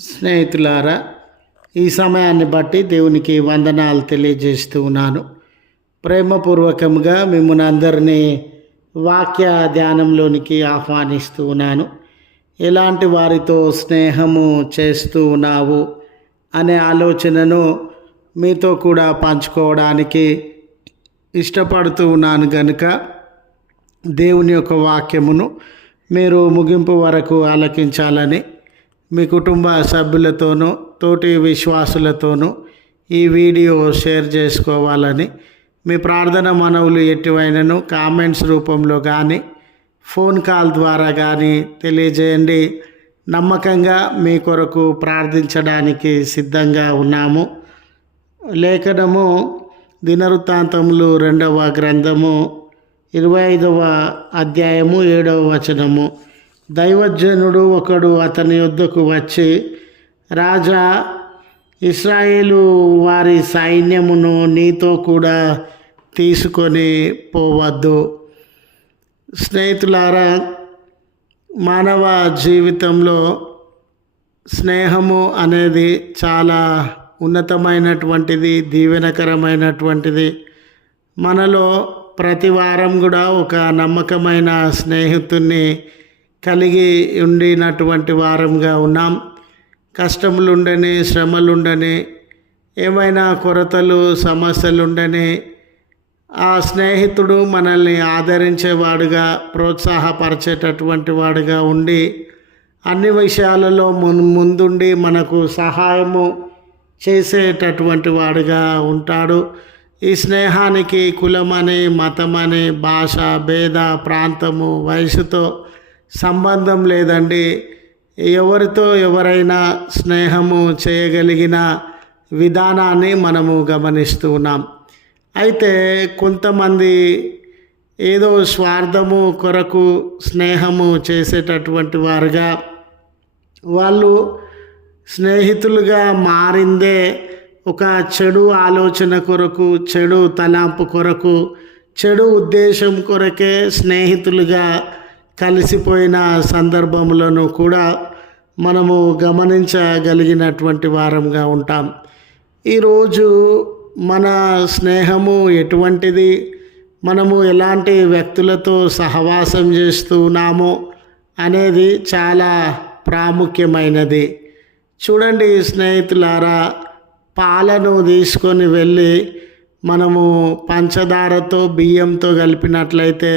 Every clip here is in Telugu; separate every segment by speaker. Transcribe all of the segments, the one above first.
Speaker 1: స్నేహితులారా ఈ సమయాన్ని బట్టి దేవునికి వందనాలు తెలియజేస్తూ ఉన్నాను. ప్రేమపూర్వకంగా మిమ్మల్ని అందరినీ వాక్య ధ్యానంలోనికి ఆహ్వానిస్తూ ఉన్నాను. ఎలాంటి వారితో స్నేహము చేస్తూ ఉన్నావు అనే ఆలోచనను మీతో కూడా పంచుకోవడానికి ఇష్టపడుతూ ఉన్నాను కనుక దేవుని యొక్క వాక్యమును మీరు ముగింపు వరకు ఆలకించాలని మీ కుటుంబ సభ్యులతోనూ తోటి విశ్వాసులతోనూ ఈ వీడియో షేర్ చేసుకోవాలని మీ ప్రార్థన మనవులు ఎటువైనను కామెంట్స్ రూపంలో కానీ ఫోన్ కాల్ ద్వారా కానీ తెలియజేయండి. నమ్మకంగా మీ కొరకు ప్రార్థించడానికి సిద్ధంగా ఉన్నాము. లేఖనము దినవృత్తాంతములు రెండవ గ్రంథము ఇరవై ఐదవ అధ్యాయము ఏడవ వచనము. దైవజనుడు ఒకడు అతని యొద్దకు వచ్చి రాజా ఇస్రాయేలు వారి సైన్యమును నీతో కూడా తీసుకొని పోవద్దు. స్నేహితులారా మానవ జీవితంలో స్నేహము అనేది చాలా ఉన్నతమైనటువంటిది దీవెనకరమైనటువంటిది. మనలో ప్రతి వారం కూడా ఒక నమ్మకమైన స్నేహితుడిని కలిగి ఉండినటువంటి వారంగా ఉన్నాం. కష్టములుండని శ్రమలుండని ఏమైనా కొరతలు సమస్యలుండని ఆ స్నేహితుడు మనల్ని ఆదరించేవాడుగా ప్రోత్సాహపరిచేటటువంటి వాడుగా ఉండి అన్ని విషయాలలో మున్ ముందుండి మనకు సహాయము చేసేటటువంటి వాడుగా ఉంటాడు. ఈ స్నేహానికి కులమని మతమని భాష భేద ప్రాంతము వయసుతో సంబంధం లేదండి. ఎవరితో ఎవరైనా స్నేహము చేయగలిగిన విధానాన్ని మనము గమనిస్తూ ఉన్నాం. అయితే కొంతమంది ఏదో స్వార్థము కొరకు స్నేహము చేసేటటువంటి వారుగా వాళ్ళు స్నేహితులుగా మారిందే ఒక చెడు ఆలోచన కొరకు చెడు తలాంపు కొరకు చెడు ఉద్దేశం కొరకే స్నేహితులుగా కలిసిపోయిన సందర్భములను కూడా మనము గమనించగలిగినటువంటి వారంగా ఉంటాం. ఈరోజు మన స్నేహము ఎటువంటిది? మనము ఎలాంటి వ్యక్తులతో సహవాసం చేస్తూ ఉన్నామో అనేది చాలా ప్రాముఖ్యమైనది. చూడండి స్నేహితులారా పాలను తీసుకొని వెళ్ళి మనము పంచదారతో బియ్యంతో కలిపినట్లయితే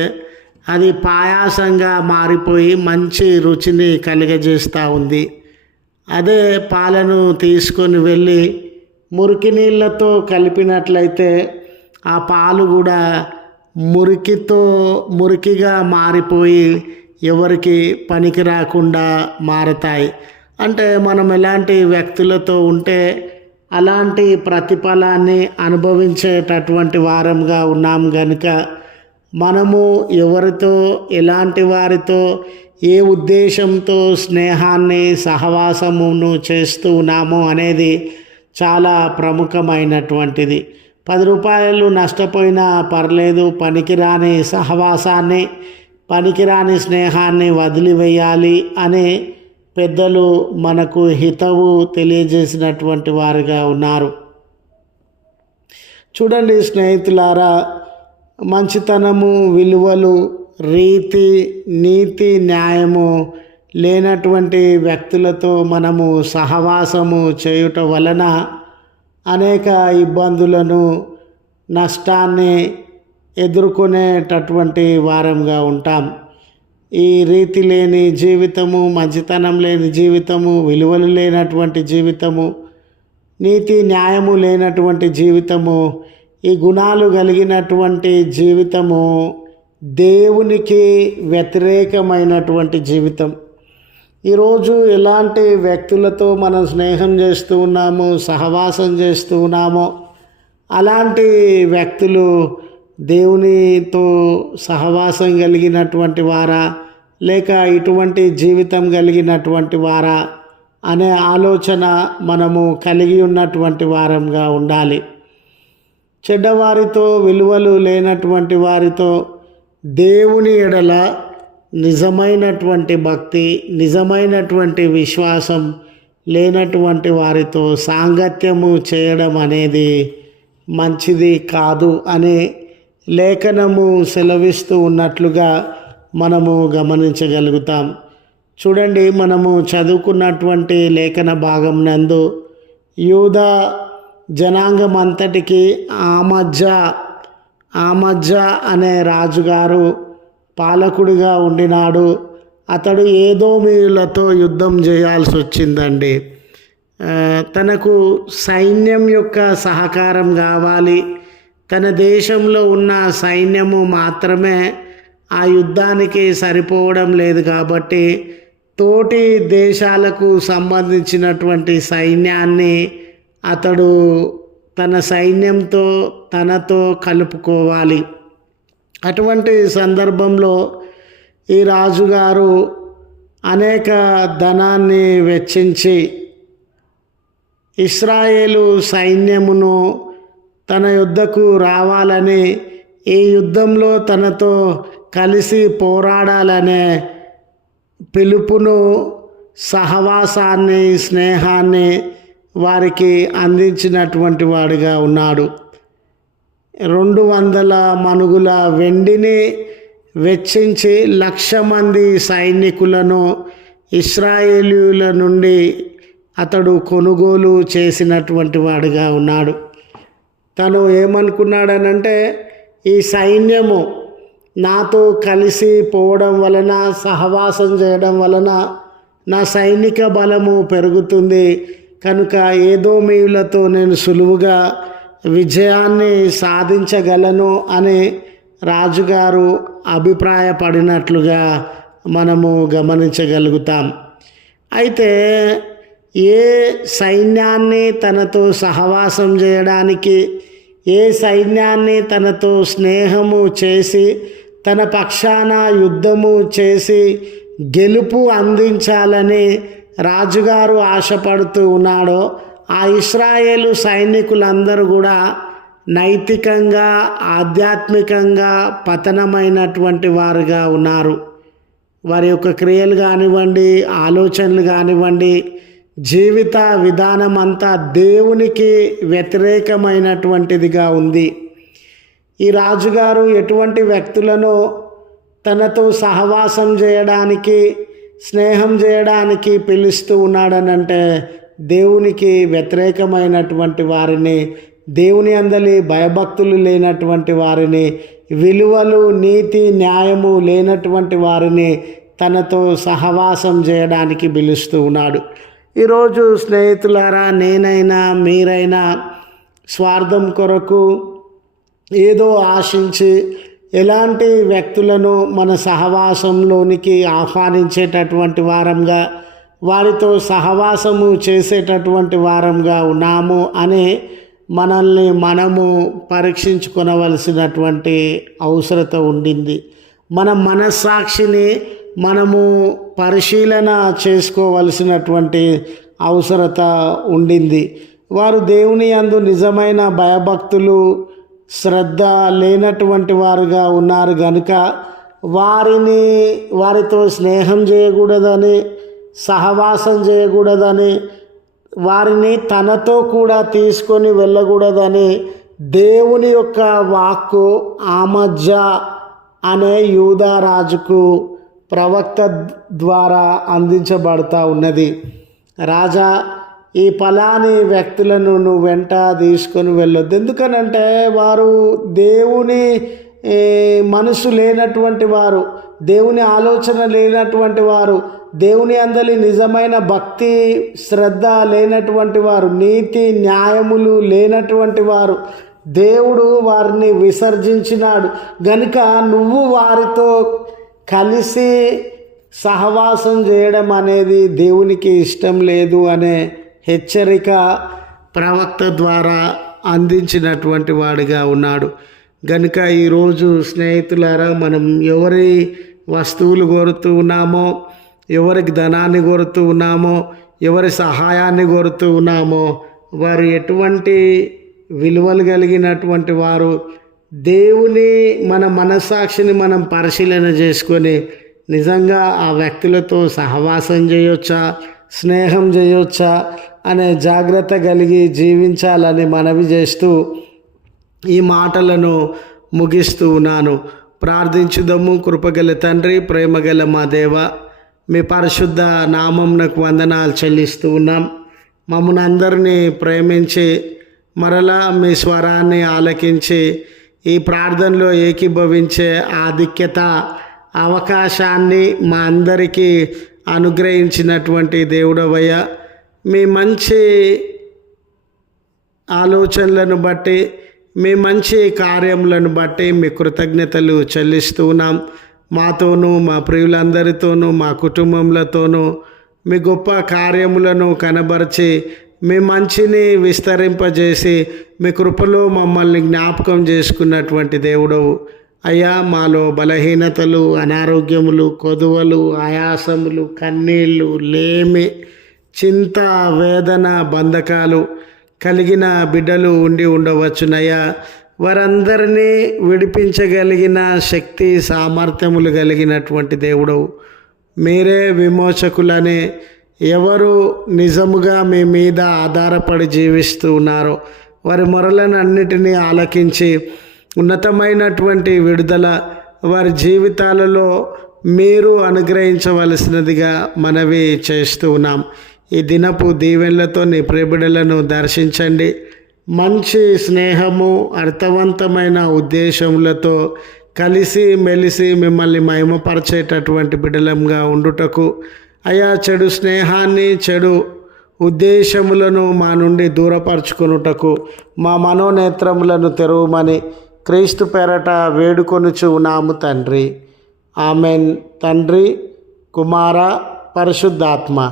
Speaker 1: అది పాయాసంగా మారిపోయి మంచి రుచిని కలిగజేస్తూ ఉంది. అదే పాలను తీసుకొని వెళ్ళి మురికి నీళ్ళతో కలిపినట్లయితే ఆ పాలు కూడా మురికితో మురికిగా మారిపోయి ఎవరికి పనికి రాకుండా మారతాయి. అంటే మనం ఎలాంటి వ్యక్తులతో ఉంటే అలాంటి ప్రతిఫలాన్ని అనుభవించేటటువంటి వారంగా ఉన్నాం కనుక మనము ఎవరితో ఎలాంటి వారితో ఏ ఉద్దేశంతో స్నేహాన్ని సహవాసమును చేస్తూ ఉన్నామో అనేది చాలా ప్రముఖమైనటువంటిది. పది రూపాయలు నష్టపోయినా పర్లేదు పనికిరాని సహవాసాన్ని పనికిరాని స్నేహాన్ని వదిలివేయాలి అని పెద్దలు మనకు హితవు తెలియజేసినటువంటి వారుగా ఉన్నారు. చూడండి స్నేహితులారా మంచితనము విలువలు రీతి నీతి న్యాయము లేనటువంటి వ్యక్తులతో మనము సహవాసము చేయుట వలన అనేక ఇబ్బందులను నష్టాన్ని ఎదుర్కొనేటటువంటి వారంగా ఉంటాం. ఈ రీతి లేని జీవితము మంచితనం లేని జీవితము విలువలు లేనటువంటి జీవితము నీతి న్యాయము లేనటువంటి జీవితము ఈ గుణాలు కలిగినటువంటి జీవితము దేవునికి వ్యతిరేకమైనటువంటి జీవితం. ఈరోజు ఎలాంటి వ్యక్తులతో మనం స్నేహం చేస్తూ ఉన్నామో సహవాసం చేస్తూ ఉన్నామో. అలాంటి వ్యక్తులు దేవునితో సహవాసం కలిగినటువంటి వారా? లేక ఇటువంటి జీవితం కలిగినటువంటి వారా? అనే ఆలోచన మనము కలిగి ఉన్నటువంటి వారంగా ఉండాలి. చెడ్డవారితో విలువలు లేనటువంటి వారితో దేవుని ఎడల నిజమైనటువంటి భక్తి నిజమైనటువంటి విశ్వాసం లేనటువంటి వారితో సాంగత్యము చేయడం అనేది మంచిది కాదు అనే లేఖనము సెలవిస్తూ ఉన్నట్లుగా మనము గమనించగలుగుతాం. చూడండి మనము చదువుకున్నటువంటి లేఖన భాగం నందు యూదా జనాంగం అంతటికి ఆమజ్జ ఆమజ్జ అనే రాజుగారు పాలకుడిగా ఉండినాడు. అతడు ఏదో మీలతో యుద్ధం చేయాల్సి వచ్చిందండి తనకు సైన్యం యొక్క సహకారం కావాలి. తన దేశంలో ఉన్న సైన్యము మాత్రమే ఆ యుద్ధానికి సరిపోవడం లేదు కాబట్టి తోటి దేశాలకు సంబంధించినటువంటి సైన్యాన్ని అతడు తన సైన్యంతో తనతో కలుపుకోవాలి. అటువంటి సందర్భంలో ఈ రాజుగారు అనేక ధనాన్ని వెచ్చించి ఇస్రాయేలు సైన్యమును తన యుద్ధకు రావాలని ఈ యుద్ధంలో తనతో కలిసి పోరాడాలనే పిలుపును సహవాసాన్ని స్నేహాన్ని వారికి అందించినటువంటి వాడుగా ఉన్నాడు. రెండు వందల మనుగుల వెండిని వెచ్చించి లక్ష మంది సైనికులను ఇస్రాయేలీల నుండి అతడు కొనుగోలు చేసినటువంటి వాడుగా ఉన్నాడు. తను ఏమనుకున్నాడనంటే ఈ సైన్యము నాతో కలిసి పోవడం వలన సహవాసం చేయడం వలన నా సైనిక బలము పెరుగుతుంది. కనుక ఏదో నేను సులువుగా విజయాన్ని సాధించగలను అని రాజుగారు అభిప్రాయపడినట్లుగా మనము గమనించగలుగుతాం. అయితే ఏ సైన్యాన్ని తనతో సహవాసం చేయడానికి ఏ సైన్యాన్ని తనతో స్నేహము చేసి తన పక్షాన యుద్ధము చేసి గెలుపు అందించాలని రాజుగారు ఆశపడుతూ ఉన్నాడో ఆ ఇస్రాయేలు సైనికులందరూ కూడా నైతికంగా ఆధ్యాత్మికంగా పతనమైనటువంటి వారుగా ఉన్నారు. వారి యొక్క క్రియలు కానివ్వండి ఆలోచనలు కానివ్వండి జీవిత విధానం అంతా దేవునికి వ్యతిరేకమైనటువంటిదిగా ఉంది. ఈ రాజుగారు ఎటువంటి వ్యక్తులను తనతో సహవాసం చేయడానికి స్నేహం చేయడానికి పిలుస్తూ ఉన్నాడనంటే దేవునికి వ్యతిరేకమైనటువంటి వారిని దేవుని అందలి భయభక్తులు లేనటువంటి వారిని విలువలు నీతి న్యాయము లేనటువంటి వారిని తనతో సహవాసం చేయడానికి పిలుస్తూ ఉన్నాడు. ఈరోజు స్నేహితులారా నేనైనా మీరైనా స్వార్థం కొరకు ఏదో ఆశించి ఎలాంటి వ్యక్తులను మన సహవాసంలోనికి ఆహ్వానించేటటువంటి వారంగా వారితో సహవాసము చేసేటటువంటి వారంగా ఉన్నాము అనే మనల్ని మనము పరీక్షించుకునవలసినటువంటి అవసరత ఉండింది. మన మనస్సాక్షిని మనము పరిశీలన చేసుకోవలసినటువంటి అవసరత ఉండింది. వారు దేవుని అందు నిజమైన భయభక్తులు శ్రద్ధ లేనటువంటి వారుగా ఉన్నారు కనుక వారిని వారితో స్నేహం చేయకూడదని సహవాసం చేయకూడదని వారిని తనతో కూడా తీసుకొని వెళ్ళకూడదని దేవుని యొక్క వాక్కు ఆమజ్జ అనే యూదారాజుకు ప్రవక్త ద్వారా అందించబడతా ఉన్నది. రాజా ఈ ఫలాని వ్యక్తులను నువ్వు వెంట తీసుకొని వెళ్ళొద్దు. ఎందుకనంటే వారు దేవుని మనసు లేనటువంటి వారు దేవుని ఆలోచన లేనటువంటి వారు దేవుని అందలి నిజమైన భక్తి శ్రద్ధ లేనటువంటి వారు నీతి న్యాయములు లేనటువంటి వారు దేవుడు వారిని విసర్జించినాడు. గనుక నువ్వు వారితో కలిసి సహవాసం చేయడం అనేది దేవునికి ఇష్టం లేదు అనే హెచ్చరిక ప్రవక్త ద్వారా అందించినటువంటి వాడిగా ఉన్నాడు. గనుక ఈరోజు స్నేహితులారా మనం ఎవరి వస్తువులు కోరుతూ ఉన్నామో ఎవరికి ధనాన్ని కోరుతూ ఉన్నామో ఎవరి సహాయాన్ని కోరుతూ ఉన్నామో వారు ఎటువంటి విలువలు కలిగినటువంటి వారు దేవుని మన మనస్సాక్షిని మనం పరిశీలన చేసుకొని నిజంగా ఆ వ్యక్తులతో సహవాసం చేయొచ్చా స్నేహం చేయొచ్చా అనే జాగ్రత్త కలిగి జీవించాలని మనవి చేస్తూ ఈ మాటలను ముగిస్తూ ఉన్నాను. ప్రార్థించుదము. కృపగల తండ్రి ప్రేమగల మా దేవ మీ పరిశుద్ధ నామంనకు వందనాలు చెల్లిస్తూ ఉన్నాం. మమ్మల్ని అందరినీ ప్రేమించి మరలా మీ స్వరాన్ని ఆలకించి ఈ ప్రార్థనలో ఏకీభవించే ఆధిక్యత అవకాశాన్ని మా అందరికీ అనుగ్రహించినటువంటి దేవుడవయ్య. మీ మంచి ఆలోచనలను బట్టి మీ మంచి కార్యములను బట్టి మీ కృతజ్ఞతలు చెల్లిస్తూ ఉన్నాం. మాతోనూ మా ప్రియులందరితోనూ మా కుటుంబములతోనూ మీ గొప్ప కార్యములను కనబరిచి మీ మంచిని విస్తరింపజేసి మీ కృపలో మమ్మల్ని జ్ఞాపకం చేసుకున్నటువంటి దేవుడవు. అయ్యా మాలో బలహీనతలు అనారోగ్యములు కొదువలు ఆయాసములు కన్నీళ్ళు లేమి చింత వేదన బంధకాలు కలిగిన బిడ్డలు ఉండి ఉండవచ్చునయ్యా. వారందరినీ విడిపించగలిగిన శక్తి సామర్థ్యములు కలిగినటువంటి దేవుడవు మీరే విమోచకులనే. ఎవరు నిజముగా మీ మీద ఆధారపడి జీవిస్తూ ఉన్నారో వారి మొరలను అన్నిటినీ ఆలకించి ఉన్నతమైనటువంటి విడుదల వారి జీవితాలలో మీరు అనుగ్రహించవలసినదిగా మనవి చేస్తూ ఉన్నాం. ఈ దినపు దీవెనలతో నీ ప్రేమిడలను దర్శించండి. మంచి స్నేహము అర్థవంతమైన ఉద్దేశములతో కలిసి మెలిసి మిమ్మల్ని మహిమపరిచేటటువంటి బిడలంగా ఉండుటకు అయా చెడు స్నేహాన్ని చెడు ఉద్దేశములను మా నుండి దూరపరుచుకునుటకు మా మనోనేత్రములను తెరవమని క్రీస్తు పేరట వేడుకొనుచు ఉన్నాము తండ్రి. ఆమెన్. తండ్రి కుమార పరిశుద్ధాత్మ.